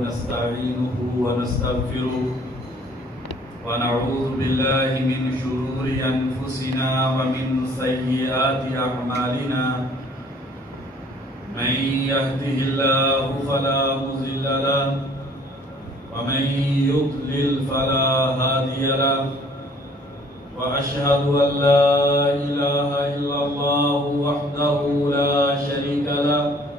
ونستعينه ونستغفره ونعوذ بالله من شرور أنفسنا ومن سيئات أعمالنا من يهده الله فلا مضل له ومن يضلل فلا هادي له وأشهد أن لا إله إلا الله وحده لا شريك له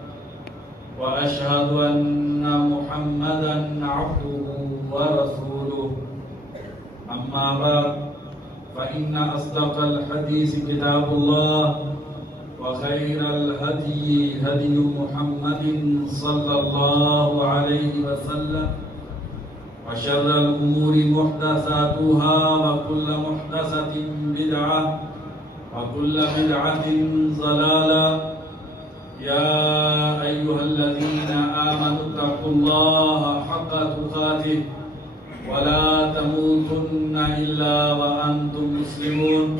وأشهد أن محمدًا عبده ورسوله أما بعد فإن أصدق الحديث كتاب الله وخير الهدي هدي محمد صلى الله عليه وسلم وشر الأمور محدثاتها وكل محدثة بدعة وكل بدعة ضلالة يا أيها الذين آمنوا اتقوا الله حق تقاته ولا تموتن إلا وأنتم مسلمون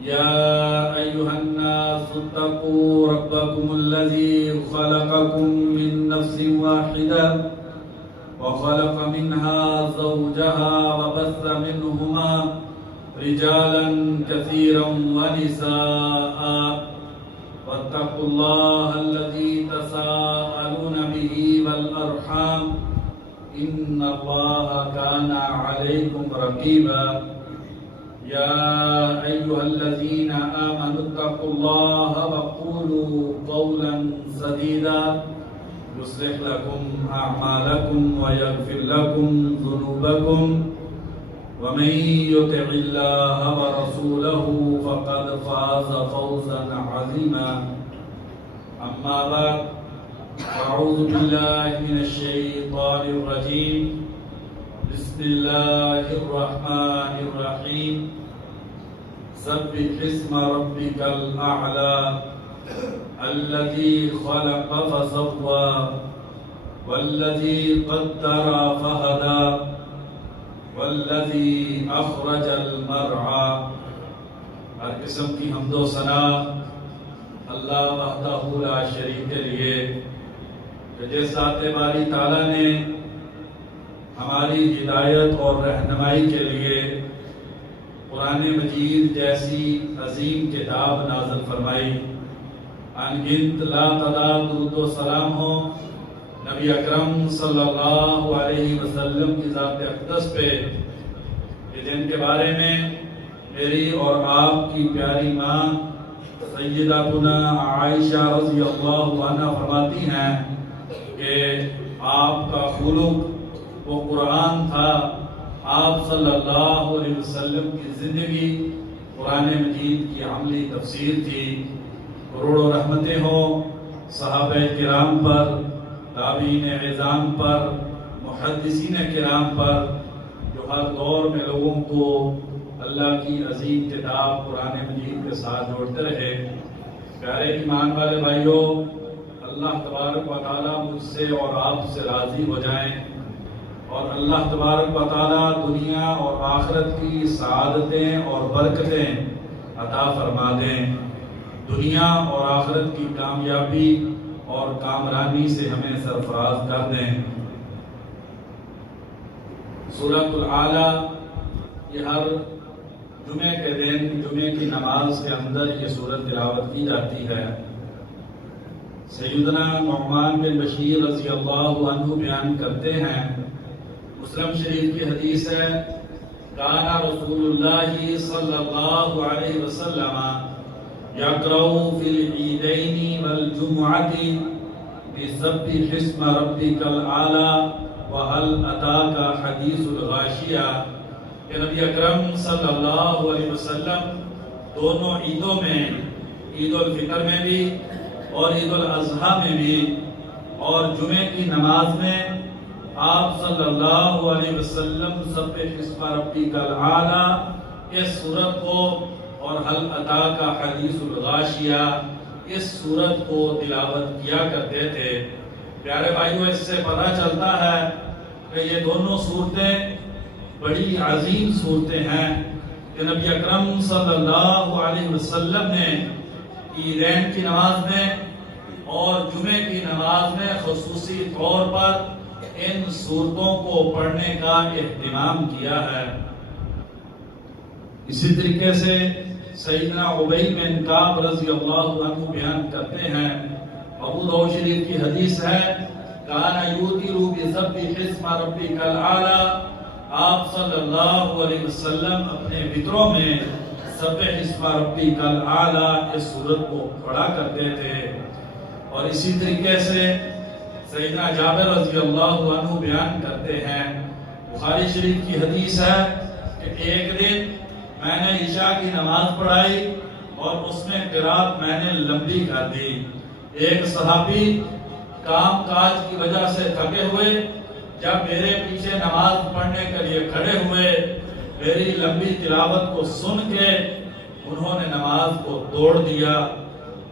يا أيها الناس اتقوا ربكم الذي خلقكم من نفس واحدة وخلق منها زوجها وبث منهما رجالا كثيرا ونساء واتقوا الله الذي تساءلون به والأرحام إن الله كان عليكم رقيبا يا أيها الذين آمنوا اتقوا الله وقولوا قولا سديدا يصلح لكم أعمالكم ويغفر لكم ذنوبكم ومن يطع الله ورسوله فقد فاز فوزا عظيما أما بعد أعوذ بالله من الشيطان الرجيم بسم الله الرحمن الرحيم سبح اسم ربك الأعلى الذي خلق فسوى والذي قدر فهدى والذي أخرج المرعى ہر قسم کی حمد و ثنا اللہ وحدہ لا شریک کے لیے کہ جس ذات باری تعالیٰ نے ہماری ہدایت اور رہنمائی کے لیے قرآن مجید جیسی عظیم کتاب نازل فرمائی انگنت لا تعداد درود و سلام ہو نبی اکرم صلی اللہ علیہ وسلم کی ذات اقدس پہ جن کے بارے میں میری اور آپ کی پیاری ماں سیداتنا عائشہ رضی اللہ عنہ فرماتی ہیں کہ آپ کا خلق وہ قرآن تھا آپ صلی اللہ علیہ وسلم کی زندگی قرآن مجید کی عملی تفسیر تھی کروڑوں رحمتیں ہوں صحابہ کرام پر تابعین اعظام پر محدثین کرام پر جو ہر دور میں لوگوں کو اللہ کی عظیم کتاب قرآن مجید کے ساتھ جوڑتے رہے پیارے ایمان والے بھائیوں اللہ تبارک و تعالیٰ مجھ سے اور آپ سے راضی ہو جائیں اور اللہ تبارک و تعالیٰ دنیا اور آخرت کی سعادتیں اور برکتیں عطا فرما دیں دنیا اور آخرت کی کامیابی اور کامرانی سے ہمیں سرفراز کر دیں سورۃ الاعلیٰ یہ ہر جمعے کے دن جمعے کی نماز کے اندر یہ سورت تلاوت کی جاتی ہے سیدنا نعمان بن بشیر رضی اللہ عنہ بیان کرتے ہیں مسلم شریف کی حدیث ہے کان رسول اللہ صلی اللہ علیہ وسلم یقرأ فی العیدین والجمعۃ بسبح اسم ربک الاعلی وهل اتاک حدیث الغاشیہ کہ نبی اکرم صلی اللہ علیہ وسلم دونوں عیدوں میں عید الفطر میں بھی اور عید الاضحیٰ میں بھی اور جمعے کی نماز میں آپ صلی اللہ علیہ وسلم سبح اسم ربک الاعلی اس سورت کو اور حل اتاک حدیث الغاشیہ اس سورت کو تلاوت کیا کرتے تھے پیارے بھائیوں اس سے پتہ چلتا ہے کہ یہ دونوں صورتیں بڑی عظیم صورتیں ہیں کہ نبی اکرم صلی اللہ علیہ وسلم نے عیدین کی نماز میں اور جمعے کی نماز میں خصوصی طور پر ان سورتوں کو پڑھنے کا اہتمام کیا ہے۔ اسی طریقے سے سیدنا عبی بن کعب رضی اللہ عنہ بیان کرتے ہیں، ابو داؤد شریف کی حدیث ہے، کان یوتر بسبح اسم ربک الاعلی، آپ صلی اللہ علیہ وسلم اپنے وطروں میں سبح اسم ربک الاعلی اس سورت کو پڑھا کرتے تھے۔ اور اسی طریقے سے سیدنا جابر رضی اللہ عنہ بیان کرتے ہیں، بخاری شریف کی حدیث ہے کہ ایک دن میں نے عشاء کی نماز پڑھائی اور اس میں قرات میں نے لمبی کر دی۔ ایک صحابی کام کاج کی وجہ سے تھکے ہوئے جب میرے پیچھے نماز پڑھنے کے لیے کھڑے ہوئے، میری لمبی تلاوت کو سن کے انہوں نے نماز کو توڑ دیا۔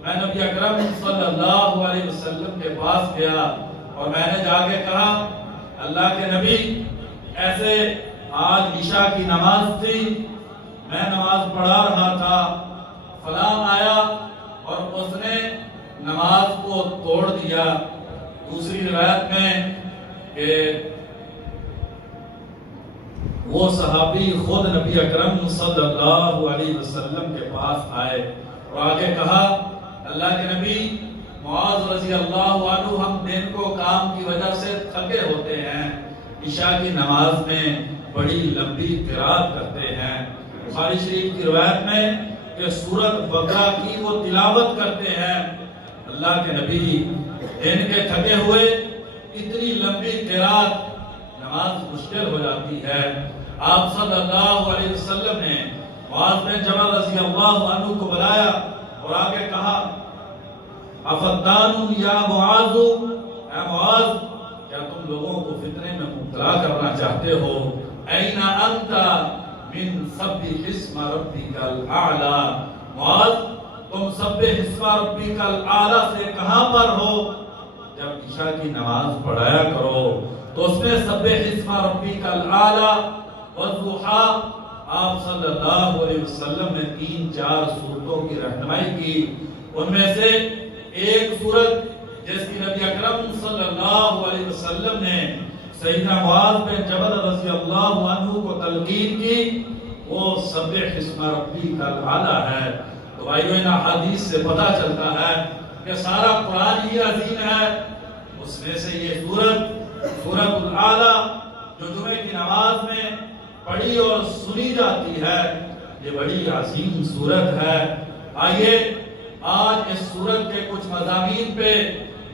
میں نبی اکرم صلی اللہ علیہ وسلم کے پاس گیا اور میں نے جا کے کہا، اللہ کے نبی، ایسے آج عشاء کی نماز تھی، میں نماز پڑھا رہا تھا، فلاں آیا اور اس نے نماز کو توڑ دیا۔ دوسری روایت میں کہ وہ صحابی خود نبی اکرم صلی اللہ علیہ وسلم کے پاس آئے اور آگے کہا، اللہ کے نبی، معاذ رضی اللہ عنہ ہم دن کو کام کی وجہ سے تھکے ہوتے ہیں، عشاء کی نماز میں بڑی لمبی قرات کرتے ہیں۔ بخاری شریف کی روایت میں کہ سورت بقرہ کی وہ تلاوت کرتے ہیں۔ اللہ کے نبی دن کے تھکے ہوئے اتنی لمبی قرات، نماز مشکل ہو جاتی ہے۔ آپ صلی اللہ علیہ وسلم نے معاذ بن جبل رضی اللہ عنہ کو بلایا اور آگے کہا، افتان یا معاذ، اے معاذ، کیا تم لوگوں کو فتنے میں مبتلا کرنا چاہتے ہو؟ این انت من سبح اسم ربک الاعلی، معاذ تم سبح اسم ربک الاعلی سے کہاں پر ہو؟ جب عشاء کی نماز پڑھایا کرو تو اس میں سبح اسم ربک الاعلی والضحیٰ، آپ صلی اللہ علیہ وسلم نے 3-4 سورتوں کی رہنمائی کی۔ ان میں سے ایک سورت جس کی نبی اکرم صلی اللہ علیہ وسلم نے سیدنا معاذ بن جبل رضی اللہ عنہ کو تلقین کی، وہ سبح اسم ربک الاعلی ہے۔ تو بھائیو، ان حدیث سے پتہ چلتا ہے کہ سارا قرآن ہی عظیم ہے، اس میں سے یہ سورت الاعلی جو جمعے کی نماز میں پڑھی اور سنی جاتی ہے، یہ بڑی عظیم سورت ہے۔ آئیے آج اس سورت کے کچھ مضامین پہ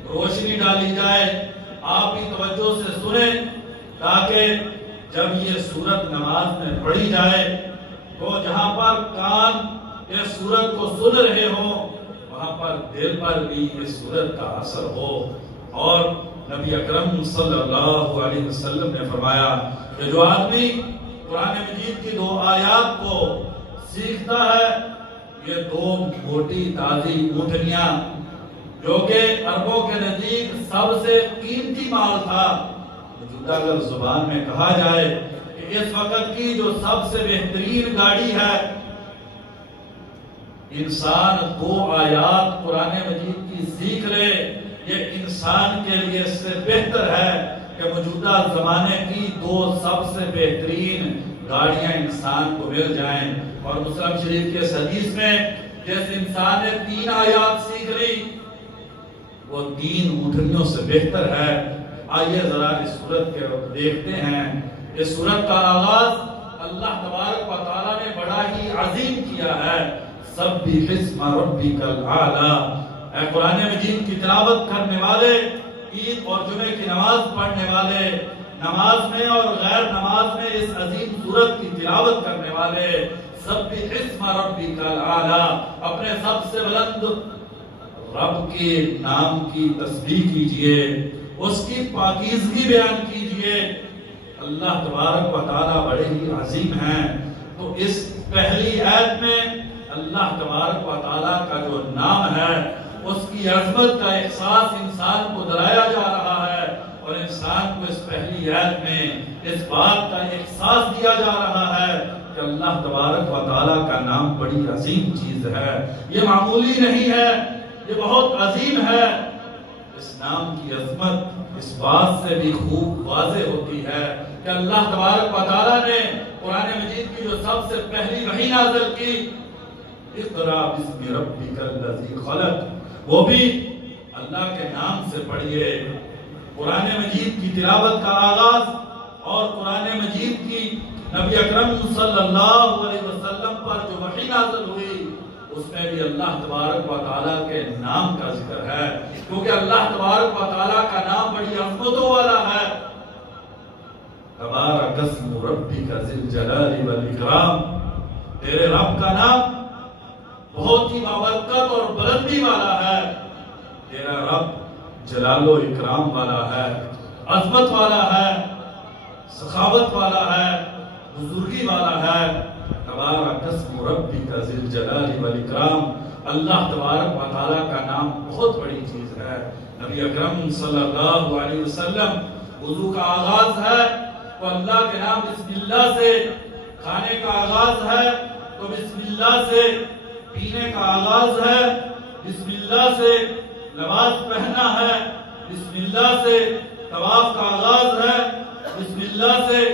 روشنی ڈالی جائے، آپ بھی توجہ سے سنیں تاکہ جب یہ سورت نماز میں پڑھی جائے تو جہاں پر کان اس سورت کو سن رہے ہوں وہاں پر دل پر بھی اس سورت کا اثر ہو۔ اور نبی اکرم صلی اللہ علیہ وسلم نے فرمایا کہ جو آدمی قرآن مجید کی 2 آیات کو سیکھتا ہے، یہ 2 موٹی تازی اونٹنیاں جو کہ عربوں کے نزدیک سب سے قیمتی مال تھا، موجودہ اگر زبان میں کہا جائے کہ اس وقت کی جو سب سے بہترین گاڑی ہے، انسان 2 آیات قرآن مجید کی سیکھ لے، یہ انسان کے لیے اس سے بہتر ہے کہ موجودہ زمانے کی 2 سب سے بہترین گاڑیاں انسان کو مل جائیں۔ اور مسلم شریف کے حدیث میں جس انسان نے 3 آیات سیکھ لی وہ 3 اونٹنیوں سے بہتر ہے۔ آئیے ذرا اس سورت کے دیکھتے ہیں۔ اس سورت کا آغاز اللہ تبارک و تعالیٰ نے بڑا ہی عظیم کیا ہے، سبح اسم ربک الاعلی۔ اے قرآن مجید کی تلاوت کرنے والے، عید اور جمعے کی نماز پڑھنے والے، نماز میں اور غیر نماز میں اس عظیم سورت کی تلاوت کرنے والے، سبح اسم ربک الاعلی، اپنے سب سے بلند رب کے نام کی تسبیح کیجئے، اس کی پاکیزگی بیان کیجئے۔ اللہ تبارک و تعالیٰ بڑے ہی عظیم ہیں۔ تو اس پہلی آیت میں اللہ تبارک و تعالیٰ کا جو نام ہے اس کی عظمت کا احساس انسان کو دلایا جا رہا ہے، اور انسان کو اس پہلی آیت میں اس بات کا احساس دیا جا رہا ہے کہ اللہ تبارک و تعالیٰ کا نام بڑی عظیم چیز ہے، یہ معمولی نہیں ہے، یہ بہت عظیم ہے۔ اس نام کی عظمت اس بات سے بھی خوب واضح ہوتی ہے کہ اللہ تبارک و تعالیٰ نے قرآن مجید کی جو سب سے پہلی وحی نازل کی، اقرا بسم ربک الذی خلق، وہ بھی اللہ کے نام سے پڑھیے۔ قرآن مجید کی تلاوت کا آغاز اور قرآن مجید کی نبی اکرم صلی اللہ علیہ وسلم پر جو وحی نازل ہوئی، اس میں بھی اللہ تبارک و تعالیٰ کے نام کا ذکر ہے، کیونکہ اللہ تبارک و تعالیٰ کا نام بڑی عظمتوں والا ہے۔ تبارک اسم ربک ذی الجلال والاکرام، تیرے رب کا نام بہت ہی بابرکت اور بلندی والا ہے، تیرا رب جلال و اکرام والا ہے، عظمت والا ہے، سخاوت والا ہے، بزرگی والا ہے۔ تبارک اسم ربک ذی الجلال والاکرام، اللہ تبارک و تعالیٰ کا نام بہت بڑی چیز ہے۔ نبی اکرم صلی اللہ علیہ وسلم وضو کا آغاز ہے تو اللہ کے نام بسم اللہ سے، کھانے کا آغاز ہے تو بسم اللہ سے، پینے کا آغاز ہے بسم اللہ سے، لباس پہننا ہے بسم اللہ سے، طواف کا آغاز ہے بسم اللہ سے،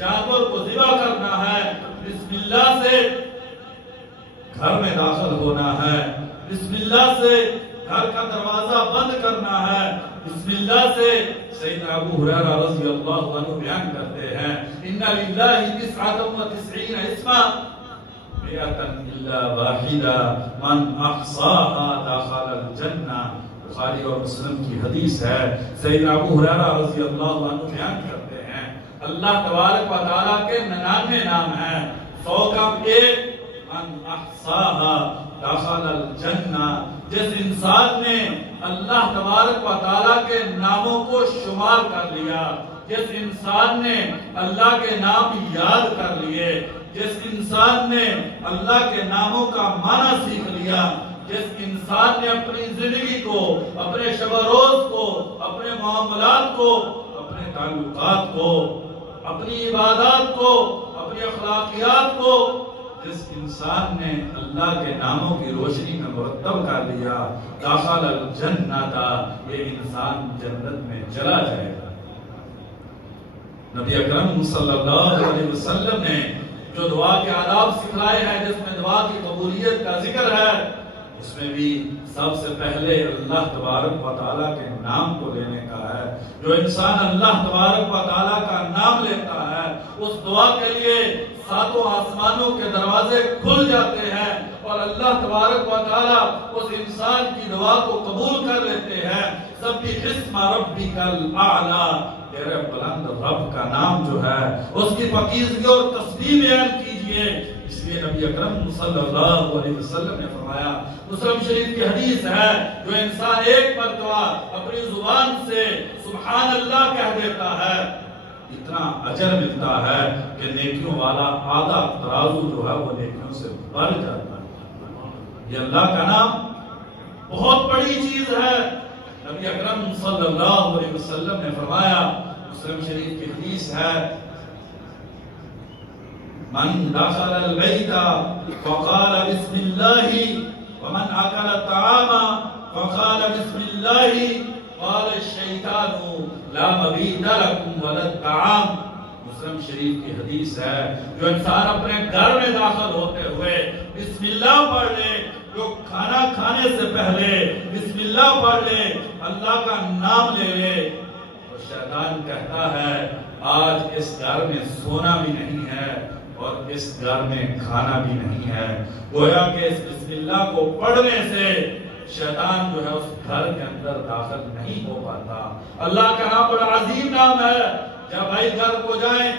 جانور کو ذبح کرنا ہے بسم اللہ سے، گھر میں داخل ہونا ہے بسم اللہ سے، گھر کا دروازہ بند کرنا ہے بسم اللہ سے۔ سیدنا ابو ہریرہ رضی اللہ عنہ بیان کرتے ہیں، ان للہ 99 اسما الا واحدہ من احصاها دخل الجنہ۔ بخاری اور مسلم کی حدیث ہے، سیدنا ابو ہریرہ رضی اللہ عنہ بیان کرتے ہیں، اللہ تبارک و تعالیٰ کے 99 نام ہیں، 100 کا ایک، من احصاها دخل الجنہ۔ جس انسان نے اللہ تبارک و تعالیٰ کے ناموں کو شمار کر لیا، جس انسان نے اللہ کے نام یاد کر لیے، جس انسان نے اللہ کے ناموں کا معنی سیکھ لیا، جس انسان نے اپنی زندگی کو، اپنے شب و روز کو، اپنے معاملات کو، اپنے تعلقات کو، اپنی عبادات کو، اپنی اخلاقیات کو، جس انسان نے اللہ کے ناموں کی روشنی میں مرتب کر لیا، داخل الجنہ تھا، یہ انسان جنت میں چلا جائے گا۔ نبی اکرم صلی اللہ علیہ وسلم نے جو دعا کے آداب سکھلائے ہیں، جس میں دعا کی قبولیت کا ذکر ہے، اس میں بھی سب سے پہلے اللہ تبارک و تعالیٰ کے نام کو لینے کا ہے۔ جو انسان اللہ تبارک و تعالیٰ کا نام لیتا ہے، اس دعا کے لیے 7 آسمانوں کے دروازے کھل جاتے ہیں اور اللہ تبارک و تعالیٰ اس انسان کی دعا کو قبول کر لیتے ہیں۔ سبح اسم ربک الاعلی، تیرے بلند رب کا نام جو ہے اس کی پاکیزگی اور تسبیح بیان کیجئے۔ اس لیے نبی اکرم صلی اللہ علیہ وسلم نے فرمایا، مسلم شریف کی حدیث ہے، جو انسان ایک مرتبہ اپنی زبان سے سبحان اللہ کہہ دیتا ہے، اتنا اجر ملتا ہے کہ نیکیوں والا آدھا ترازو جو ہے وہ نیکیوں سے بھر جاتا ہے۔ یہ اللہ کا نام بہت بڑی چیز ہے۔ نبی اکرم صلی اللہ علیہ وسلم نے فرمایا، مسلم شریف کی حدیث ہے، من دخل البیت فقال بسم اللہ ومن اکل الطعام فقال بسم اللہ قال الشیطان لا مبیت لکم ولا الطعام۔ مسلم شریف کی حدیث ہے، جو انسان اپنے گھر میں داخل ہوتے ہوئے بسم اللہ پڑھ لے، جو کھانا کھانے سے پہلے بسم اللہ پڑھ لے، اللہ کا نام لے لے، تو شیطان کہتا ہے آج اس گھر میں سونا بھی نہیں ہے اور اس گھر میں کھانا بھی نہیں ہے۔ گویا کہ اس بسم اللہ کو پڑھنے سے شیطان جو ہے اس گھر کے اندر داخل نہیں ہو پاتا۔ اللہ کا نام بڑا عظیم نام ہے۔ جب بھائی گھر کو جائیں،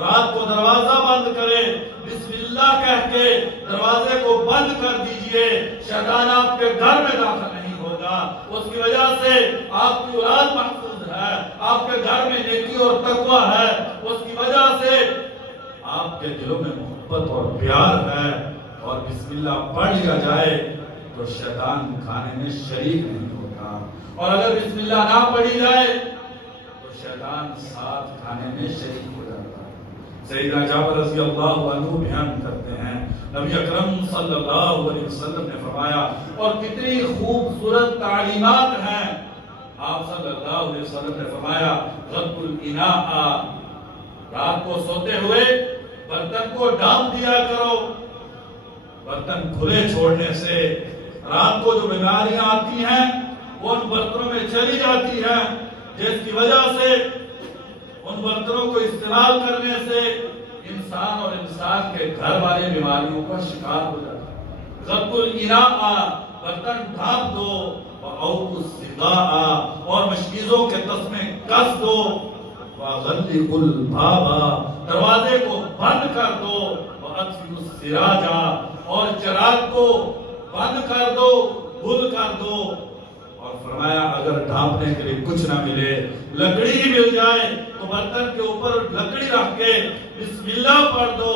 رات کو دروازہ بند کرے، بسم اللہ کہہ کے دروازے کو بند کر دیجئے، شیطان آپ کے گھر میں داخل نہیں ہوگا۔ اس کی وجہ سے آپ کی اولاد محفوظ ہے، آپ کے گھر میں نیکی اور تقوی ہے، اس کی وجہ سے آپ کے دلوں میں محبت اور پیار ہے، اور بسم اللہ پڑھ لیا جائے تو شیطان کھانے میں شریک نہیں ہوتا، اور اگر بسم اللہ نہ پڑھی جائے تو شیطان ساتھ کھانے میں شریک ہو جاتا ہے۔ سیدنا جابر رضی اللہ عنہ بیان کرتے ہیں، نبی اکرم صلی اللہ علیہ وسلم نے فرمایا، اور کتنی خوبصورت تعلیمات ہیں آپ صلی اللہ علیہ وسلم نے فرمایا غط الاناء، رات کو سوتے ہوئے برتن کو ڈھانپ دیا کرو۔ برتن کھلے چھوڑنے سے رات کو جو بیماریاں آتی ہیں وہ ان برتنوں میں چلی جاتی ہیں، جس کی وجہ سے ان برتنوں کو استعمال کرنے سے انسان اور انسان کے گھر والے بیماریوں کا شکار ہو جاتا ہے۔ غط الاناء، برتن ڈھانپ دو، وَأَوْقُوا السِّقَاءَ، اور مشکیزوں کے تسمے کس دو، وَغَلِّقُوا الْبَابَ، دروازے کو بند کر دو، وَأَطْفِئُوا السِّرَاجَ، اور چراغ کو بند کر دو، گل کر دو۔ اور فرمایا اگر ڈھانپنے کے لیے کچھ نہ ملے، لکڑی ہی مل جائے تو برتن کے اوپر لکڑی رکھ کے بسم اللہ پڑھ دو۔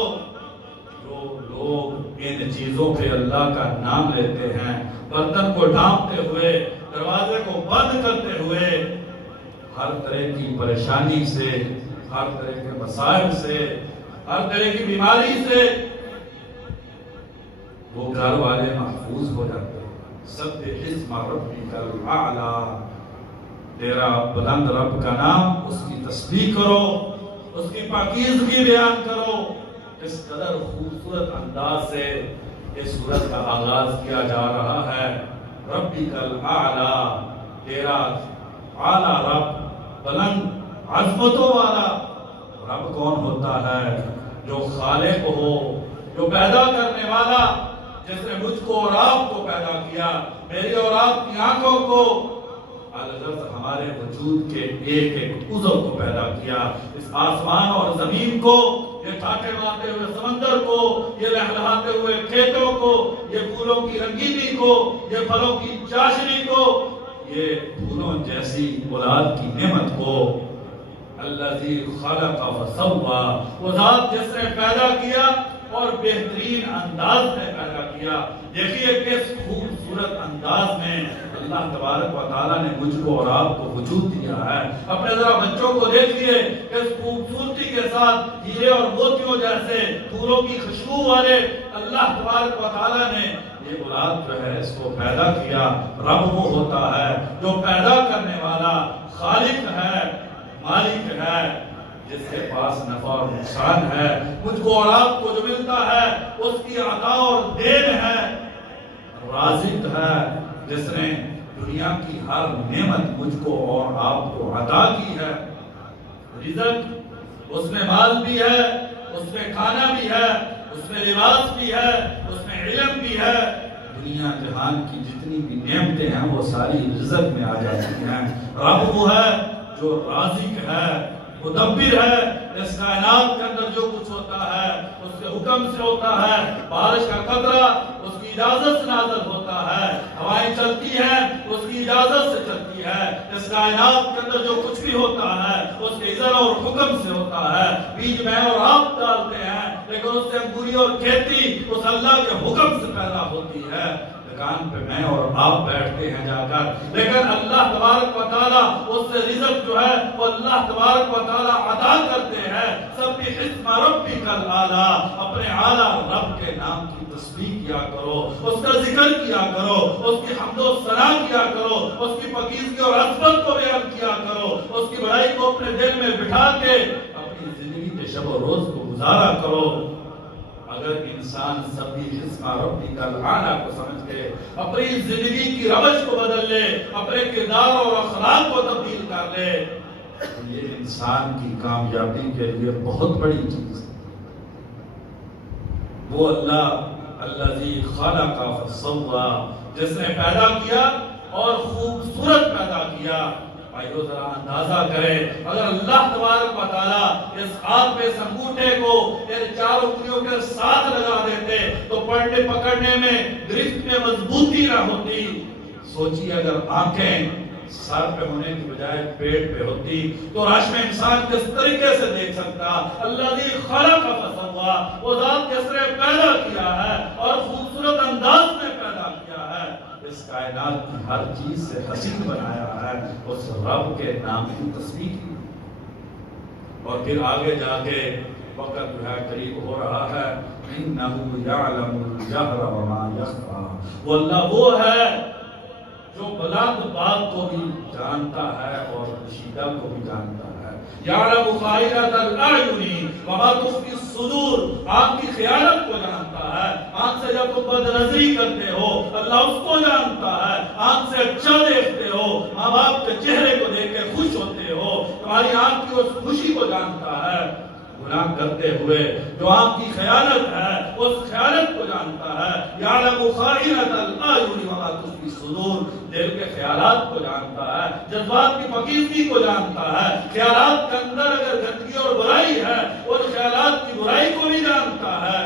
جو لوگ ان چیزوں پہ اللہ کا نام لیتے ہیں، برتن کو ڈھانپتے ہوئے، دروازے کو بند کرتے ہوئے، ہر طرح کی پریشانی سے، ہر طرح کے مسائل سے، ہر طرح کی بیماری سے وہ گھر والے محفوظ ہو جاتے ہیں۔ سبح اسم ربک الاعلی، تیرا بلند رب کا نام، اس کی تسبیح کرو، اس کی پاکیزگی بیان کرو۔ اس قدر خوبصورت انداز سے اس سورت کا آغاز کیا جا رہا ہے۔ ربک الاعلی، تیرا اعلی رب، بلند عظمتوں والا رب کون ہوتا ہے؟ جو خالق ہو، جو پیدا کرنے والا، جس نے مجھ کو اور آپ کو پیدا کیا، میری اور آپ کی آنکھوں کو، الغرض ہمارے وجود کے ایک ایک عضو کو پیدا کیا، اس آسمان اور زمین کو، یہ ٹھاٹے مارتے ہوئے سمندر کو، یہ لہلہاتے ہوئے کھیتوں کو، یہ پھولوں کی رنگینی کو، یہ پھلوں کی چاشنی کو، یہ پھولوں جیسی اولاد کی نعمت کو۔ الذی خلق فسوی، وہ ذات جس نے پیدا کیا اور بہترین انداز میں پیدا کیا۔ دیکھیے کس خوبصورت انداز میں اللہ تبارک و تعالیٰ نے مجھ کو اور آپ کو وجود دیا ہے۔ اپنے ذرا بچوں کو دیکھیے کس خوبصورتی کے ساتھ ہیرے اور موتیوں جیسے پھولوں کی خوشبو والے اللہ تبارک و تعالیٰ نے یہ اولاد جو ہے اس کو پیدا کیا۔ رب وہ ہوتا ہے جو پیدا کرنے والا، خالق ہے، مالک ہے، جس کے پاس نفع اور نقصان ہے۔ مجھ کو اور آپ کو جو ملتا ہے اس کی عطا اور دین ہے۔ رازق ہے جس نے دنیا کی ہر نعمت مجھ کو اور آپ کو عطا کی ہے۔ رزق، اس میں مال بھی ہے، اس میں کھانا بھی ہے، اس میں لباس بھی ہے، اس میں علم بھی ہے۔ دنیا جہان کی جتنی بھی نعمتیں ہیں وہ ساری رزق میں آ جاتی ہیں۔ رب وہ ہے جو رازق ہے، مدبر ہے۔ اس کائنات کے اندر جو کچھ ہوتا ہے اس کے حکم سے ہوتا ہے۔ بارش کا قطرہ اس کی اجازت سے نازل ہوتا ہے، ہوائیں چلتی ہیں اس کی اجازت سے چلتی ہے۔ اس کائنات کے اندر جو کچھ بھی ہوتا ہے اس کے اذن اور حکم سے ہوتا ہے۔ بیج میں اور آپ ڈالتے ہیں لیکن اس سے انگوری اور کھیتی اس اللہ کے حکم سے پیدا ہوتی ہے۔ دکان پہ میں اور آپ بیٹھتے ہیں جا کر، لیکن اللہ تبارک و تعالیٰ اس سے رزق جو ہے وہ اللہ تبارک و تعالیٰ عطا کرتے ہیں۔ سبح اسم ربک الاعلی، اپنے اعلیٰ رب کے نام کی تسبیح کیا کرو، اس کا ذکر کیا کرو، اس کی حمد و ثنا کیا کرو، اس کی پاکیزگی اور عظمت کو بیان کیا کرو، اس کی بڑائی کو اپنے دل میں بٹھا کے اپنی زندگی کے شب و روز کو گزارا کرو۔ اگر انسان سبح اسم ربک الاعلی کو سمجھ کے اپنی زندگی کی روش کو بدل لے، اپنے کردار اور اخلاق کو تبدیل کر لے، تو یہ انسان کی کامیابی کے لیے بہت بڑی چیز ہے۔ وہ اللہ الذی خلق فسوی، جس نے پیدا کیا اور خوبصورت پیدا کیا۔ بھائیو ذرا اندازہ کریں، اگر اللہ تبارک و تعالیٰ اس ہاتھ پہ اس انگوٹھے کو ان چاروں انگلیوں کے ساتھ لگا دیتے تو پڑھنے پکڑنے میں، گرفت میں مضبوطی نہ ہوتی۔ سوچیے اگر آنکھیں سر پہ ہونے کی بجائے پیٹ پہ ہوتی تو راش میں انسان کس طریقے سے دیکھ سکتا۔ الذی خلق فسوی، وہ ذات جس نے پیدا کیا ہے اور خوبصورت انداز میں پیدا کیا ہے، اس کائنات کی ہر چیز سے حسین بنایا ہے، اس رب کے نام کی تسبیح کی۔ اور پھر آگے جا کے وقت جو ہے قریب ہو رہا ہے، انہ یعلم الجہر وما یخفی، وہ اللہ وہ ہے جو بلند بات کو بھی جانتا ہے اور پوشیدہ کو بھی جانتا ہے. یعلم خائنۃ الاعین وما تخفی الصدور، آنکھ کی خیانت کو جانتا ہے. آنکھ سے جب تم بد نظری کرتے ہو اللہ اس کو جانتا ہے. آنکھ سے اچھا دیکھتے ہو، ماں باپ کے چہرے کو دیکھ کے خوش ہوتے ہو، تمہاری آنکھ کی اس خوشی کو جانتا ہے. گناہ کرتے ہوئے جو آنکھ کی خیانت ہے اس خیانت کو جانتا ہے. یعلم خائنۃ الاعین وما تخفی الصدور، دل کے خیالات کو جانتا ہے، جذبات کی پاکیزگی کو جانتا ہے. خیالات کے اندر اگر گندگی اور برائی ہے اور خیالات کی برائی کو بھی جانتا ہے.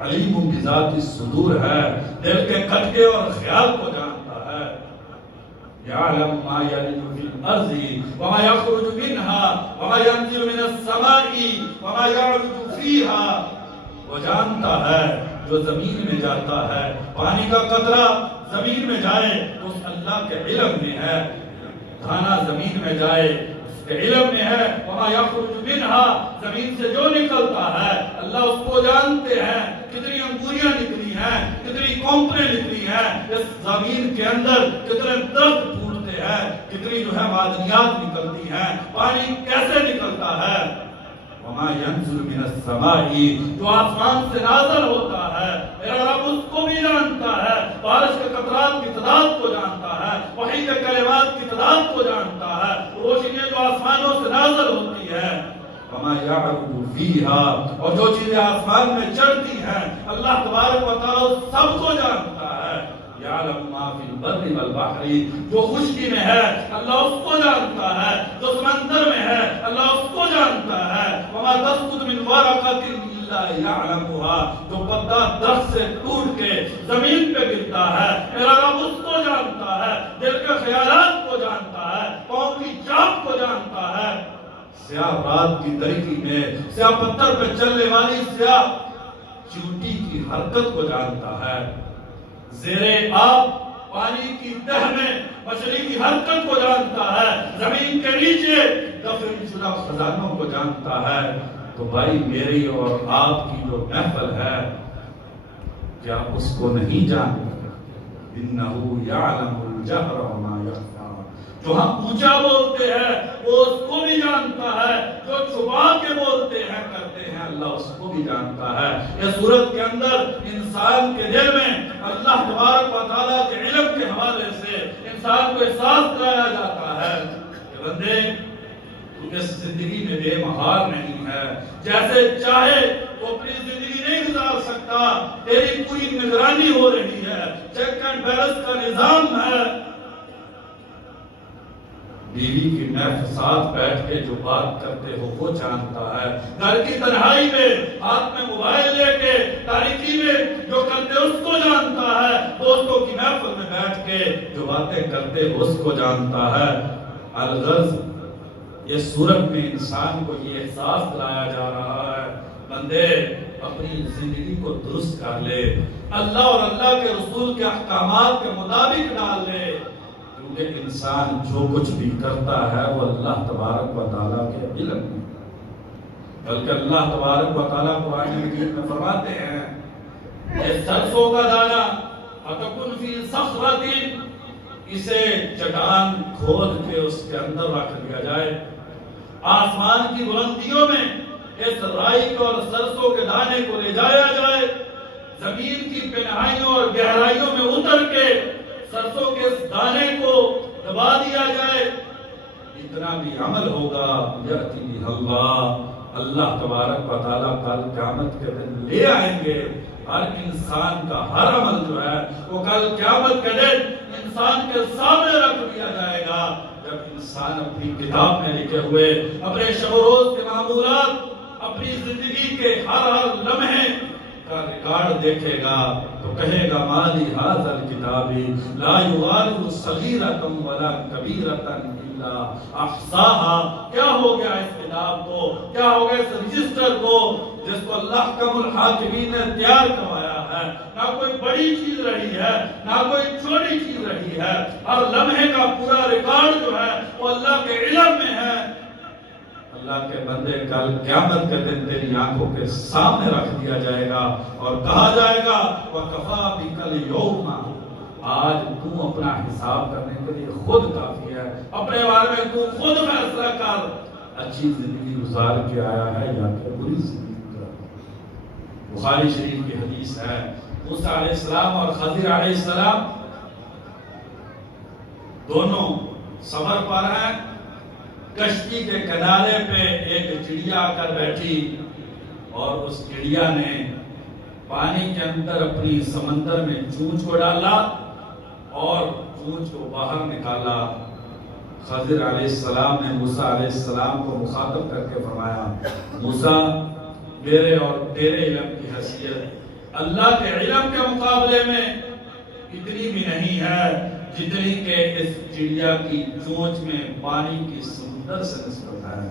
علیم بذات الصدور ہے، دل کے کھٹکے اور خیال کو جانتا ہے. یعلم ما یلج فی الارض وما یخرج منها وما ینزل من السماء وما یعرج فیہا، وہ جانتا ہے جو زمین میں جاتا ہے. پانی کا قطرہ زمین میں جائے تو اس اللہ کے علم میں ہے. دانا زمین میں جائے اس کے علم میں ہے. وما یخرج منها، زمین سے جو نکلتا ہے اللہ اس کو جانتے ہیں. کتنی انگوریاں نکلی ہیں، کتنی کونپریں نکلی ہیں اس زمین کے اندر، کتنے درخت ٹوٹتے ہیں، کتنی جو ہے معدنیات نکلتی ہیں، پانی کیسے نکلتا ہے. وما ينزل من السماء، جو آسمان سے نازل ہوتا ہے میرا رب اس کو بھی جانتا ہے. بارش کے قطرات کی تعداد کو جانتا ہے، وحی کے کلمات کی تعداد کو جانتا ہے، روشنیاں جو آسمانوں سے نازل ہوتی ہے. وما يعرج فيها، اور جو چیزیں آسمان میں چڑھتی ہیں اللہ تبارک و تعالی سب کو جانتا ہے. یعلم ما فی البر والبحر، جو خشکی میں ہے اللہ اس کو جانتا ہے، جو سمندر میں ہے اللہ اس کو جانتا ہے. وما تسقط من ورقۃ الا یعلمها، جو پتا درخت سے ٹوٹ کے زمین پہ گرتا ہے میرا رب اس کو جانتا ہے. دل کے خیالات کو جانتا ہے، قوم کی چاپ کو جانتا ہے. سیاہ رات کی تاریکی میں سیاہ پتھر پہ چلنے والی سیاہ چیونٹی کی حرکت کو جانتا ہے. زیر آب پانی کی تہ میں مچھلی کی حرکت کو جانتا ہے. زمین کے نیچے دفن شدہ خزانوں کو جانتا ہے. تو بھائی میری اور آپ کی جو محفل ہے کیا اس کو نہیں جانتا؟ انہو یعلم الجہر وما یخفی، جو ہم اونچا بولتے ہیں وہ اس کو بھی جانتا ہے، جو چھپا کے بولتے ہیں کرتے ہیں اللہ اس کو بھی جانتا ہے. یہ صورت کے اندر انسان کے دل میں اللہ تبارک و تعالیٰ کے علم کے حوالے سے انسان کو احساس کرایا جاتا ہے کہ بندے تو اس زندگی میں بے مہار نہیں ہے، جیسے چاہے وہ اپنی زندگی نہیں گزار سکتا. تیری پوری نگرانی ہو رہی ہے، چیک اینڈ بیلنس کا نظام ہے. بیوی کی نئے ساتھ بیٹھ کے جو بات کرتے ہو وہ جانتا ہے. گھر کی تنہائی میں ہاتھ میں موبائل لے کے تاریکی میں جو کرتے اس کو جانتا ہے. دوستوں کی محفل میں بیٹھ کے جو باتیں کرتے اس کو جانتا ہے. الغرض یہ صورت میں انسان کو یہ احساس دلایا جا رہا ہے بندے اپنی زندگی کو درست کر لے، اللہ اور اللہ کے رسول کے احکامات کے مطابق ڈال لے. کیونکہ انسان جو کچھ بھی کرتا ہے وہ اللہ تبارک و تعالیٰ کے علم میں، بلکہ اللہ تبارک و تعالیٰ قرآن مجید میں فرماتے ہیں یہ سرسوں کا دانہ فَتَكُنْ فِي صَخْرَةٍ، اسے چٹان کھود کے اس کے اندر رکھ دیا جائے. آسمان کی بلندیوں میں اس رائی کو اور سرسوں کے دانے کو لے جایا جائے، زمین کی پنہائیوں اور گہرائیوں میں اتر کے سرسوں کے اس دانے کو دبا دیا جائے. اتنا بھی عمل ہوگا یأتی بہ اللہ، اللہ تبارک و تعالیٰ کل قیامت کے دن لے آئیں گے. ہر انسان کا ہر عمل جو ہے وہ کل قیامت کے دن انسان کے سامنے رکھ دیا جائے گا. جب انسان اپنی کتاب میں لکھے ہوئے اپنے شب و روز کے معمولات، اپنی زندگی کے ہر لمحے کا ریکارڈ دیکھے گا تو کہے گا مالی ھذا الکتاب لا یغادر صغیرۃ ولا کبیرۃ الا احصاها. کیا ہو گیا اس کتاب کو، کیا ہو گیا اس رجسٹر کو جس کو اللہ احکم الحاکمین نے تیار کروایا ہے. نہ کوئی بڑی چیز رہی ہے نہ کوئی چھوٹی چیز رہی ہے. ہر لمحے کا پورا ریکارڈ جو ہے وہ اللہ کے علم میں ہے. اللہ کے بندے کل قیامت کے دن تیری آنکھوں کے سامنے رکھ دیا جائے گا اور کہا جائے گا وَكَفَى بِكَ الْيَوْمَ آج تو اپنا حساب کرنے کے لیے خود کافی ہے، اپنے بارے میں تو خود فیصلہ کر، اچھی زندگی گزار کے آیا ہے یا کہ بری زندگی گزار۔ بخاری شریف کی حدیث ہے، موسیٰ علیہ السلام اور خضر علیہ السلام دونوں سفر پر ہیں، کشتی کے کنارے پہ ایک چڑیا آ کر بیٹھی اور اس چڑیا نے پانی کے اندر اپنی سمندر میں چونچ کو ڈالا اور چونچ کو باہر نکالا۔ خضر علیہ السلام نے موسیٰ علیہ السلام کو مخاطب کر کے فرمایا، موسیٰ میرے اور تیرے علم کی حیثیت اللہ کے علم کے مقابلے میں اتنی بھی نہیں ہے جتنی کہ اس چڑیا کی چونچ میں پانی کی سمندر سے نسبت ہے۔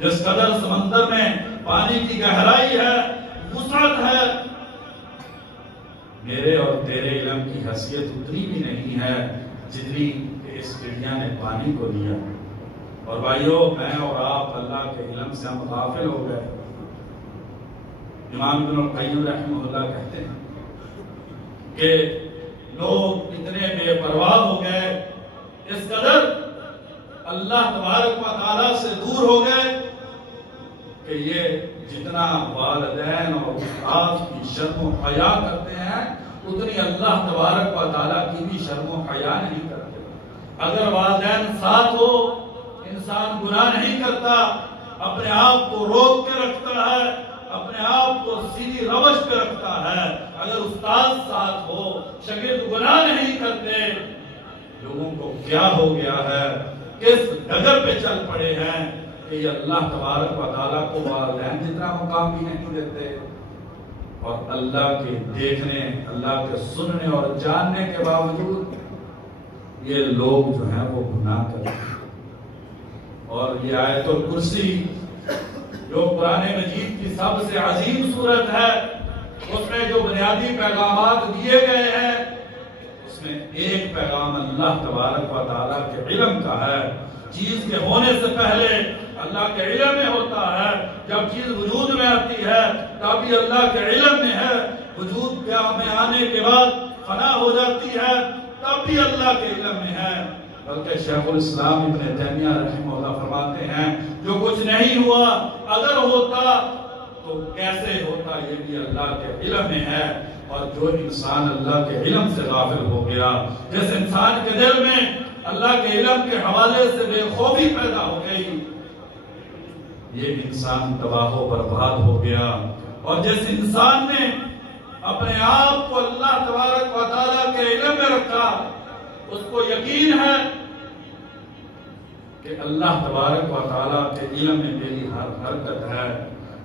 جس قدر سمندر میں پانی کی گہرائی ہے، وسعت ہے، میرے اور تیرے علم کی حیثیت اتنی بھی نہیں ہے جتنی کہ اس چڑیا نے پانی کو لیا۔ اور بھائیو، میں اور آپ اللہ کے علم سے ہم غافل ہو گئے۔ امام ابن القیم رحمہ اللہ کہتے ہیں کہ لوگ اتنے بے پرواہ ہو گئے، اس قدر اللہ تبارک و تعالیٰ سے دور ہو گئے کہ یہ جتنا والدین اور استاد کی شرم و حیا کرتے ہیں اتنی اللہ تبارک و تعالیٰ کی بھی شرم و حیا نہیں کرتے۔ اگر والدین ساتھ ہو انسان گناہ نہیں کرتا، اپنے آپ کو روک کے رکھتا ہے، اپنے آپ کو سیدھی روش پہ رکھتا ہے۔ اگر استاد ساتھ ہو شاگرد گناہ نہیں کرتے۔ لوگوں کو کیا ہو گیا ہے، کس ڈگر پہ چل پڑے ہیں کہ یہ اللہ تبارک و تعالیٰ کو والدین جتنا مقام بھی نہیں دیتے، اور اللہ کے دیکھنے، اللہ کے سننے اور جاننے کے باوجود یہ لوگ جو ہیں وہ گناہ کرتے ہیں۔ اور یہ آیت الکرسی جو قرآن مجید کی سب سے عظیم صورت ہے، اس میں جو بنیادی پیغامات دیے گئے ہیں اس میں ایک پیغام اللہ تبارک و تعالیٰ کے علم کا ہے۔ چیز کے ہونے سے پہلے اللہ کے علم میں ہوتا ہے، جب چیز وجود میں آتی ہے تب بھی اللہ کے علم میں ہے، وجود میں آنے کے بعد فنا ہو جاتی ہے تب بھی اللہ کے علم میں ہے۔ بلکہ شیخ الاسلام ابن تیمیہ رحمہ اللہ فرماتے ہیں جو کچھ نہیں ہوا اگر ہوتا تو کیسے ہوتا یہ بھی اللہ کے علم میں ہے۔ اور جو انسان اللہ کے علم سے غافل ہو گیا، جس انسان کے دل میں اللہ کے علم کے حوالے سے بے خوفی پیدا ہو گئی، یہ انسان تباہ و برباد ہو گیا۔ اور جس انسان نے اپنے آپ کو اللہ تبارک و تعالیٰ کے علم میں رکھا، اس کو یقین ہے کہ اللہ تبارک و تعالیٰ کے علم میں میری ہر حرکت ہے،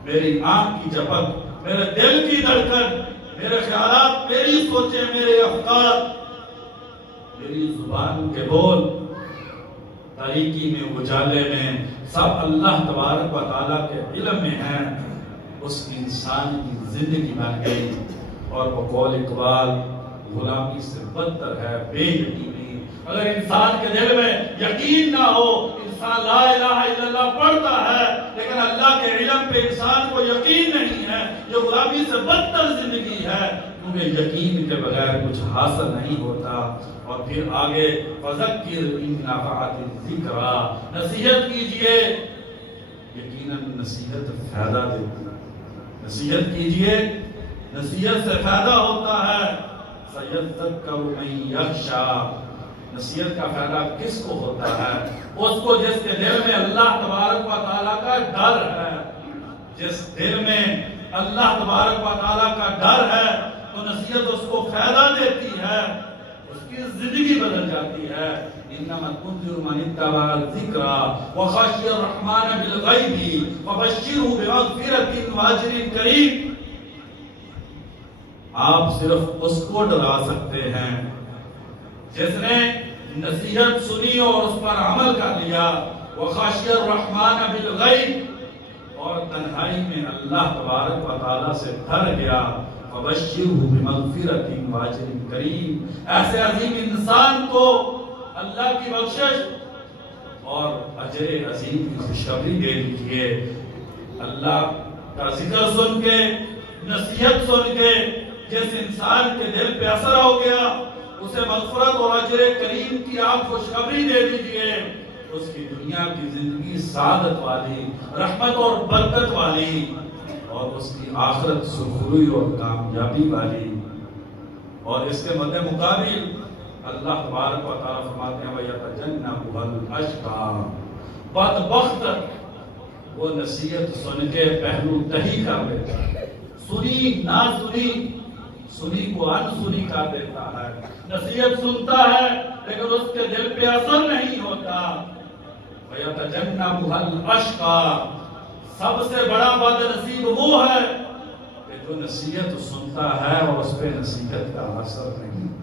میری آنکھ کی جھپک، میرے دل کی دھڑکن، میرے خیالات، میری سوچیں، میرے افکار، میری زبان کے بول، تاریکی میں اجالے میں، سب اللہ تبارک و تعالیٰ کے علم میں ہیں۔ اس انسان کی زندگی بن گئی، اور بقول اقبال غلامی سے بدتر ہے بے یقینی۔ اگر انسان کے دل میں یقین نہ ہو، انسان لا الہ الا اللہ پڑھتا ہے لیکن اللہ کے علم پہ انسان کو یقین نہیں ہے، یہ غلامی سے بدتر زندگی ہے، کیونکہ یقین کے بغیر کچھ حاصل نہیں ہوتا۔ اور پھر آگے فذکر ان نفعت الذکری، نصیحت کیجئے، یقیناً نصیحت فائدہ دیتی ہے، نصیحت کیجئے، نصیحت سے فائدہ ہوتا ہے۔ سیذکر من یخشی، نصیحت کا فائدہ کس کو ہوتا ہے؟ اس کو جس کے دل میں اللہ تبارک و تعالیٰ کا ڈر ہے۔ جس دل میں اللہ تبارک و تعالیٰ کا ڈر ہے تو نصیحت اس کو فائدہ دیتی ہے، اس کی زندگی بدل جاتی ہے۔ انما تنذر من اتبع الذکر وخشی الرحمن بالغیب فبشرہ بمغفرۃ واجر کریم۔ آپ صرف اس کو ڈرا سکتے ہیں جس نے نصیحت سنی اور اس پر عمل کر لیا، وخشی الرحمن بالغیب، اور تنہائی میں اللہ تبارک و تعالیٰ سے ڈر گیا، فبشرہ بمغفرۃ واجر کریم۔ ایسے عظیم انسان کو اللہ کی بخشش اور اجر عظیم کی خوشخبری دے دیجئے۔ اللہ کا ذکر سن کے، نصیحت سن کے جس انسان کے دل پہ اثر ہو گیا، اسے مغفرت اور اجر کریم کی آپ خوشخبری دے دیجئے، اس کی دنیا کی زندگی سعادت والی، رحمت اور برکت والی، اور اس کی آخرت سرخروئی اور کامیابی والی۔ اور اس کے مد مقابل اللہ تبارک و تعالیٰ فرماتے ہیں وَيَتَجَنَّبُهَا الْأَشْقَى، بدبخت وہ نصیحت سن کے پہلو تہی کر لیتا ہے، سنی نہ سنی، سنی کو ان سنی کر دیتا ہے، نصیحت سنتا ہے لیکن اس کے دل پہ اثر نہیں ہوتا۔ وَيَتَجَنَّبُهَا الْأَشْقَى، سب سے بڑا بد نصیب وہ ہے کہ جو نصیحت سنتا ہے اور اس پہ نصیحت کا اثر نہیں۔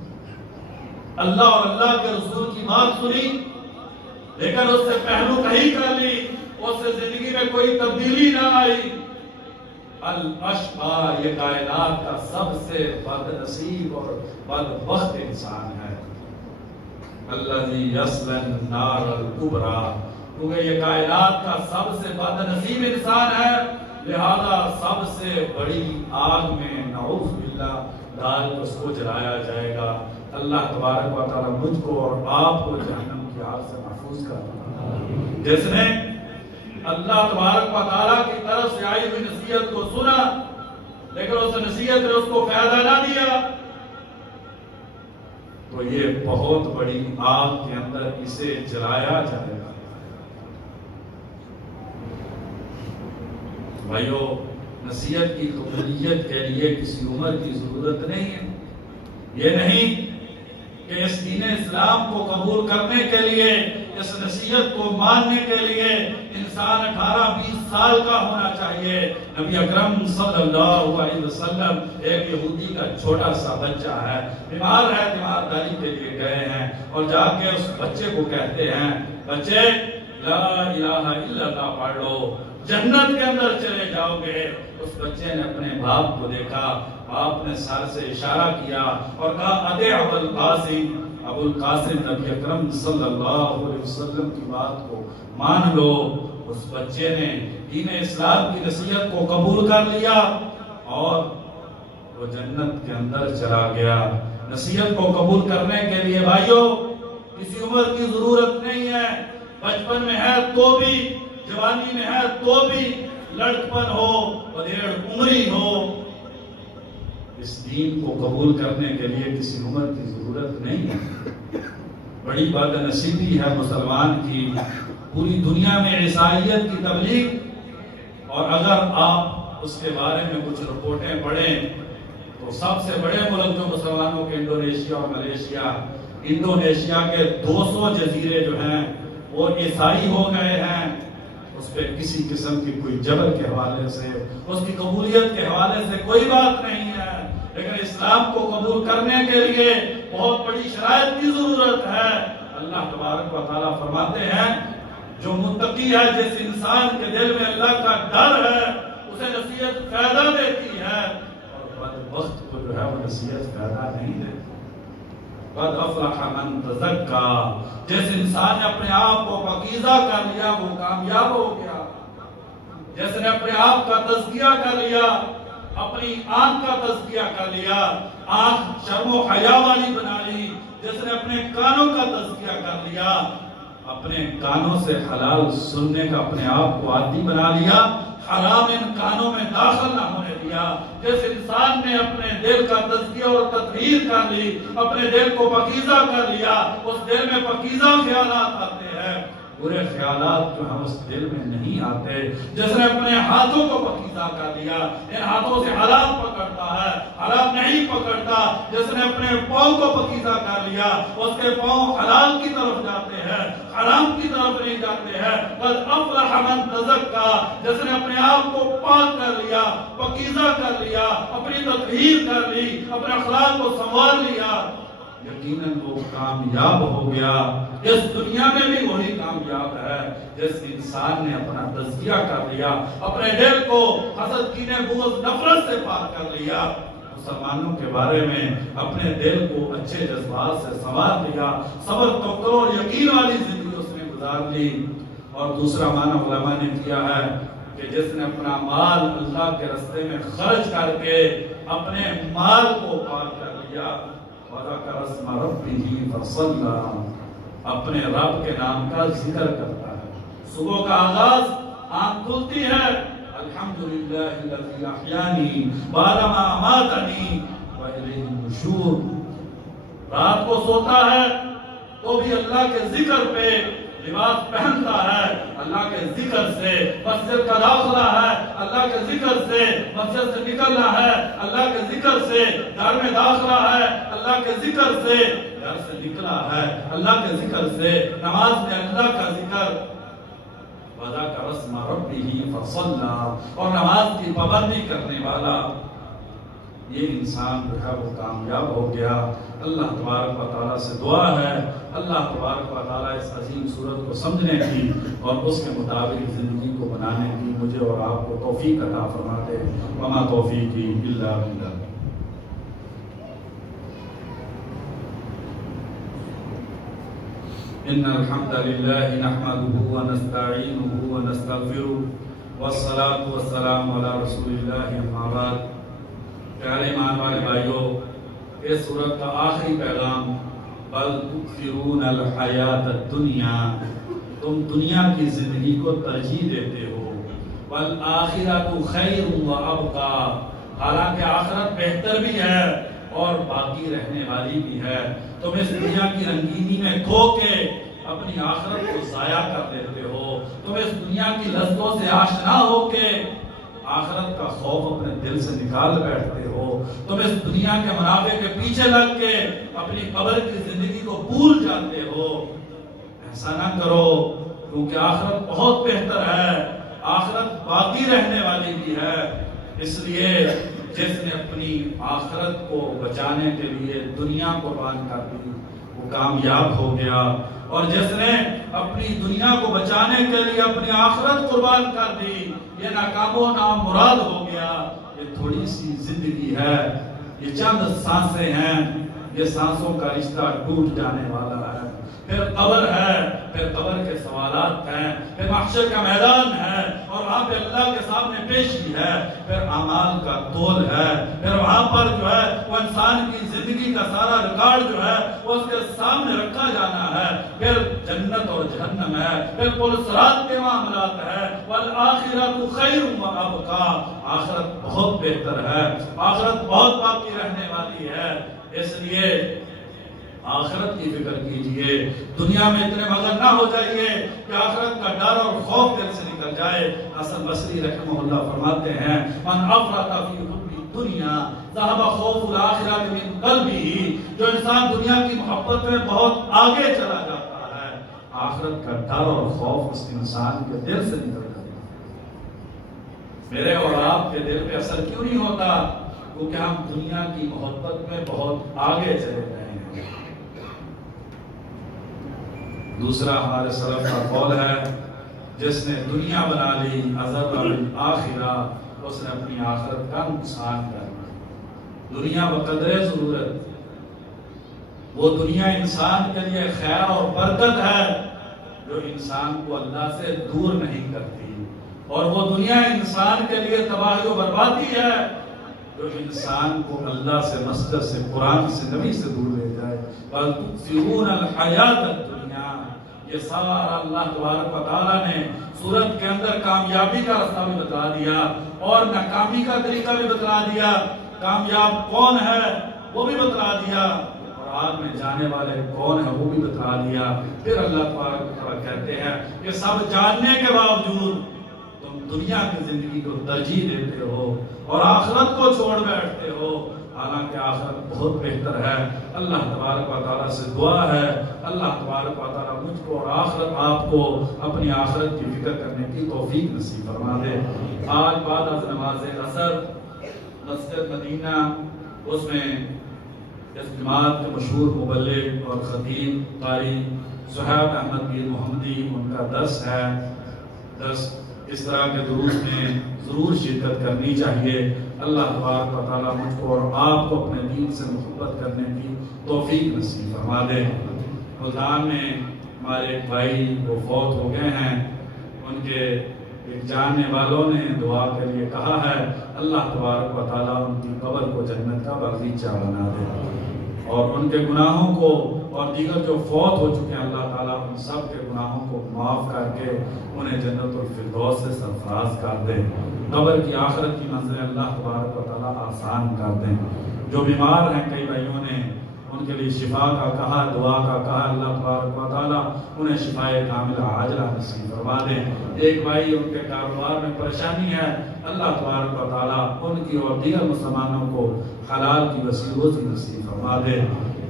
اللہ اور اللہ کے رسول کی بات سنی لیکن اس سے پہلو تہی کر لی، اس سے زندگی میں کوئی تبدیلی نہ آئی۔ الاشقى، یہ کائنات کا سب سے بد نصیب اور بدبخت انسان ہے۔ الذی یصلی النار الکبریٰ، کیونکہ یہ کائنات کا سب سے بد نصیب انسان ہے، لہذا سب سے بڑی آگ میں نعوذ باللہ ڈال کر اس کو جلایا جائے گا۔ اللہ تبارک و تعالیٰ مجھ کو اور آپ کو جہنم کی آگ سے محفوظ کر۔ جس نے اللہ تبارک و تعالیٰ کی طرف سے آئی ہوئی نصیحت کو سنا لیکن اس نصیحت نے اس کو فائدہ نہ دیا تو یہ بہت بڑی آگ کے اندر اسے جلایا جائے گا۔ بھائیو، نصیحت کی قبولیت کے لیے کسی عمر کی ضرورت نہیں ہے۔ یہ نہیں کہ اس دین اسلام کو قبول کرنے کے لیے، اس نصیحت کو ماننے کے لیے انسان 18-20 سال کا ہونا چاہیے۔ نبی اکرم صلی اللہ علیہ وسلم ایک یہودی کا چھوٹا سا بچہ ہے، بیمار ہے، تیمارداری کے لیے گئے ہیں اور جا کے اس بچے کو کہتے ہیں بچے لا الہ الا اللہ پڑھ لو، جنت کے اندر چلے جاؤ گے۔ اس بچے نے اپنے باپ کو دیکھا، باپ نے سر سے اشارہ کیا اور کہا اطیع ابا القاسم، ابو القاسم نبی اکرم صلی اللہ علیہ وسلم کی بات کو مان لو۔ اس بچے نے دین اسلام کی نصیحت کو قبول کر لیا اور وہ جنت کے اندر چلا گیا۔ نصیحت کو قبول کرنے کے لیے بھائیو کسی عمر کی ضرورت نہیں ہے، بچپن میں ہے تو بھی، جوانی میں ہے تو بھی، لڑکپن ہو، بدیڑ عمری ہو، اس دین کو قبول کرنے کے لیے کسی عمر کی ضرورت نہیں ہے۔ بڑی بد نصیبی ہے مسلمان کی، پوری دنیا میں عیسائیت کی تبلیغ، اور اگر آپ اس کے بارے میں کچھ رپورٹیں پڑھیں تو سب سے بڑے ملک جو مسلمانوں کے انڈونیشیا اور ملیشیا، انڈونیشیا کے 200 جزیرے جو ہیں وہ عیسائی ہو گئے ہیں۔ اس پہ کسی قسم کی کوئی جبر کے حوالے سے، اس کی قبولیت کے حوالے سے کوئی بات نہیں ہے، لیکن اسلام کو قبول کرنے کے لیے بہت بڑی شرائط کی ضرورت ہے۔ اللہ تبارک و تعالیٰ فرماتے ہیں جو متقی ہے، جس انسان کے دل میں اللہ کا ڈر ہے، اسے نصیحت فائدہ دیتی ہے، اور بدبخت کو جو ہے وہ نصیحت فائدہ نہیں دیتی۔ قد افلح من تزکا، جس انسان نے اپنے آپ کو پاکیزہ کر لیا وہ کامیاب ہو گیا۔ جس نے اپنے آپ کا تزکیہ کر لیا، اپنی آنکھ کا تزکیہ کر لیا، آنکھ شرم و حیا والی بنا لی، جس نے اپنے کانوں کا تزکیہ کر لیا، اپنے کانوں سے حلال سننے کا اپنے آپ کو عادی بنا لیا، حرام ان کانوں میں داخل نہ ہونے دیا، جس انسان نے اپنے دل کا تزکیہ اور تطہیر کر لی، اپنے دل کو پاکیزہ کر لیا، اس دل میں پاکیزہ خیالات آتے ہیں، برے خیالات جو ہم اس دل میں نہیں آتے۔ جس نے اپنے ہاتھوں کو پاکیزہ کر لیا، ان ہاتھوں سے حرام پکڑتا ہے، حرام نہیں پکڑتا۔ جس نے اپنے پاؤں کو پاکیزہ کر لیا، اس کے پاؤں حلال کی طرف جاتے ہیں، حرام کی طرف نہیں جاتے ہیں۔ قد افلح من تزکا، جس نے اپنے آپ کو پاک کر لیا، پاکیزہ کر لیا، اپنی تطہیر کر لی، اپنے اخلاق کو سنوار لیا، یقیناً وہ کامیاب ہو گیا۔ اس دنیا میں بھی وہی کامیاب ہے جس انسان نے اپنا تزکیہ کر لیا، اپنے دل کو حسد، کینے، بغض، نفرت سے پاک کر لیا، مسلمانوں کے بارے میں اپنے دل کو اچھے جذبات سے سنوار لیا، صبر، توکل اور یقین والی زندگی اس نے گزار لی۔ اور دوسرا معنی علماء نے کیا ہے کہ جس نے اپنا مال اللہ کے راستے میں خرچ کر کے اپنے مال کو پاک کر لیا، وَذَكَرَ اسْمَ رَبِّهِ فَصَلَّى، اپنے رب کے نام کا ذکر کرتا ہے۔ صبح کا آغاز آنکھ کھلتی ہے، الحمدللہ الذی احیانی بعد ما اماتنی وإلیہ النشور۔ رات کو سوتا ہے تو بھی اللہ کے ذکر پہ لباس پہنتا ہے، اللہ کے ذکر سے مسجد کا داخلہ ہے، اللہ کے ذکر سے مسجد سے نکلنا ہے، اللہ کے ذکر سے گھر میں داخلہ ہے، اللہ کے ذکر سے گھر سے نکلا ہے، اللہ کے ذکر سے نماز میں اللہ کا ذکر، وَذَكَرَ اسْمَ رَبِّهِ فَصَلَّى، اور نماز کی پابندی کرنے والا یہ انسان جو ہے وہ کامیاب ہو گیا۔ اللہ تبارک و تعالیٰ سے دعا ہے، اللہ تبارک و تعالیٰ اس عظیم صورت کو سمجھنے کی اور اس کے مطابق زندگی کو بنانے کی مجھے اور آپ کو توفیق عطا فرما دے۔ وما توفیقی الا باللہ۔ ان الحمد للہ نحمده ونستعینه ونستغفره والصلاة والسلام علی رسول اللہ اما بعد۔ پیارے ایمان والے بھائیوں، اس سورت کا آخری پیغام بل تؤثرون الحیات الدنیا، تم دنیا کی زندگی کو ترجیح دیتے ہو، والآخرۃ خیر وابقی، حالانکہ آخرت بہتر بھی ہے اور باقی رہنے والی بھی ہے۔ تم اس دنیا کی رنگینی میں کھو کے اپنی آخرت کو ضائع کر دیتے ہو، تم اس دنیا کی لذتوں سے آشنا ہو کے آخرت کا خوف اپنے دل سے نکال بیٹھتے ہو، تم اس دنیا کے منافع کے پیچھے لگ کے اپنی قبر کی زندگی کو بھول جاتے ہو۔ ایسا نہ کرو، کیونکہ آخرت بہت بہتر ہے، آخرت باقی رہنے والی بھی ہے۔ اس لیے جس نے اپنی آخرت کو بچانے کے لیے دنیا قربان کر دی وہ کامیاب ہو گیا، اور جس نے اپنی دنیا کو بچانے کے لیے اپنی آخرت قربان کر دی یہ ناکام و نامراد ہو گیا۔ یہ تھوڑی سی زندگی ہے، یہ چند سانسیں ہیں، یہ سانسوں کا رشتہ ٹوٹ جانے والا ہے، پھر قبر ہے، پھر قبر کے سوالات ہیں، پھر محشر کا میدان ہے، اور وہاں پہ اللہ کے سامنے پیشی ہے، پھر اعمال کا تول ہے، پھر وہاں پر جو ہے وہ انسان کی زندگی کا سارا ریکارڈ جو ہے وہ اس کے سامنے رکھا جانا ہے، پھر جنت اور جہنم ہے، پھر پل صراط کے معاملات ہے، والآخرۃ خیر وابقی، آخرت بہت بہتر ہے، آخرت بہت باقی رہنے والی ہے۔ اس لیے آخرت کی فکر کیجئے، دنیا میں اتنے مغن نہ ہو جائیے کہ آخرت کا ڈر اور خوف دل سے نکل جائے۔ حسن بصری رحمہ اللہ فرماتے ہیں من افرط فی حب الدنیا ذهب خوف الآخرۃ من قلبہ، جو انسان دنیا کی محبت میں بہت آگے چلا جاتا ہے آخرت کا ڈر اور خوف اس انسان کے دل سے نکل جاتا ہے۔ میرے اور آپ کے دل پہ اثر کیوں نہیں ہوتا؟ کیونکہ ہم دنیا کی محبت میں بہت آگے چلے گئے ہیں۔ دوسرا ہمارے سلف کا قول ہے جس نے دنیا بنا لی اضر بالآخرہ، اس نے اپنی آخرت کا نقصان کر لیا۔ دنیا بقدر ضرورت، وہ دنیا انسان کے لیے خیر اور برکت ہے جو انسان کو اللہ سے دور نہیں کرتی، اور وہ دنیا انسان کے لیے تباہی و بربادی ہے جو انسان کو اللہ سے، مسجد سے، قرآن سے، نبی سے دور لے جائے۔ بل تؤثرون الحیات الدنیا، یہ سارا اللہ تبارک و تعالیٰ نے سورت کے اندر کامیابی کا راستہ بھی بتلا دیا اور ناکامی کا طریقہ بھی بتلا دیا، کامیاب کون ہے وہ بھی بتلا دیا، اور آگ میں جانے والے کون ہیں وہ بھی بتلا دیا۔ پھر اللہ تبارک و تعالیٰ کہتے ہیں کہ سب جاننے کے باوجود تم دنیا کی زندگی کو ترجیح دیتے ہو اور آخرت کو چھوڑ بیٹھتے ہو، حالانکہ آخرت بہت بہتر ہے۔ اللہ تبارک و تعالیٰ سے دعا ہے اللہ تبارک و تعالیٰ مجھ کو اور آخرت آپ کو اپنی آخرت کی فکر کرنے کی توفیق نصیب فرما دے۔ آج بعد از نماز عصر مسجد مدینہ اس میں اس جماعت کے مشہور مبلغ اور خطیب قاری صہیب احمد پیر محمدی ان کا درس ہے، اس طرح کے دروس میں ضرور شرکت کرنی چاہیے۔ اللہ تبارک و تعالیٰ مجھ کو اور آپ کو اپنے دین سے محبت کرنے کی توفیق نصیب فرما دے۔ ملتان میں ہمارے ایک بھائی وہ فوت ہو گئے ہیں، ان کے ایک جاننے والوں نے دعا کے لیے کہا ہے، اللہ تبارک و تعالیٰ ان کی قبر کو جنت کا باغیچہ بنا دے۔ اور ان کے گناہوں کو اور دیگر جو فوت ہو چکے ہیں اللہ تعالیٰ ان سب کے گناہوں کو معاف کر کے انہیں جنت الفردوس سے سرفراز کر دیں، قبر کی آخرت کی منزلیں اللہ تبارک و تعالیٰ آسان کر دیں۔ جو بیمار ہیں کئی بھائیوں نے ان کے لیے شفا کا کہا، دعا کا کہا، اللہ تبارک و تعالیٰ انہیں شفائے کاملہ عاجلہ نصیب فرما دیں۔ ایک بھائی ان کے کاروبار میں پریشانی ہے، اللہ تبارک و تعالیٰ ان کی اور دیگر مسلمانوں کو حلال کی وسیع روزی نصیب فرما دے۔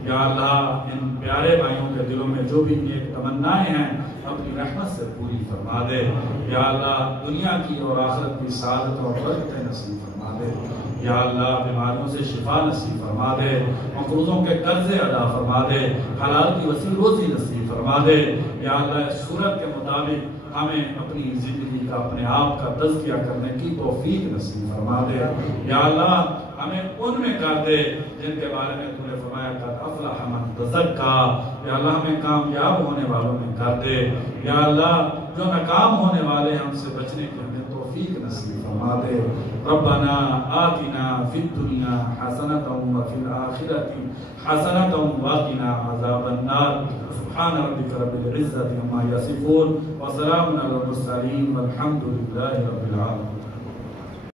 یا اللہ ان پیارے بھائیوں کے دلوں میں جو بھی نیک تمنائیں ہیں اپنی رحمت سے پوری فرما دے۔ یا اللہ دنیا کی اور آخرت کی سعادت اور برکتیں نصیب فرما دے۔ یا اللہ بیماریوں سے شفا نصیب فرما دے، مقروضوں کے قرضے ادا فرما دے، حلال کی وسیع روزی نصیب فرما دے۔ یا اللہ اس صورت کے مطابق ہمیں اپنی زندگی کا اپنے آپ کا تزکیہ کرنے کی توفیق نصیب فرما دے۔ یا اللہ ہمیں ان میں کر دے جن کے بارے میں تو نے فرمایا قد افلح من تزکا۔ یا اللہ ہمیں کامیاب ہونے والوں میں کر دے۔ یا اللہ جو ناکام ہونے والے ہیں ان سے بچنے کی ہمیں توفیق نصیب فرما دے۔ ربنا آتنا فی الدنیا حسنۃ وفی الآخرۃ حسنۃ وقنا عذاب النار۔ سبحان ربک رب العزۃ عما یصفون وسلام علی المرسلین والحمد للہ رب العالمین۔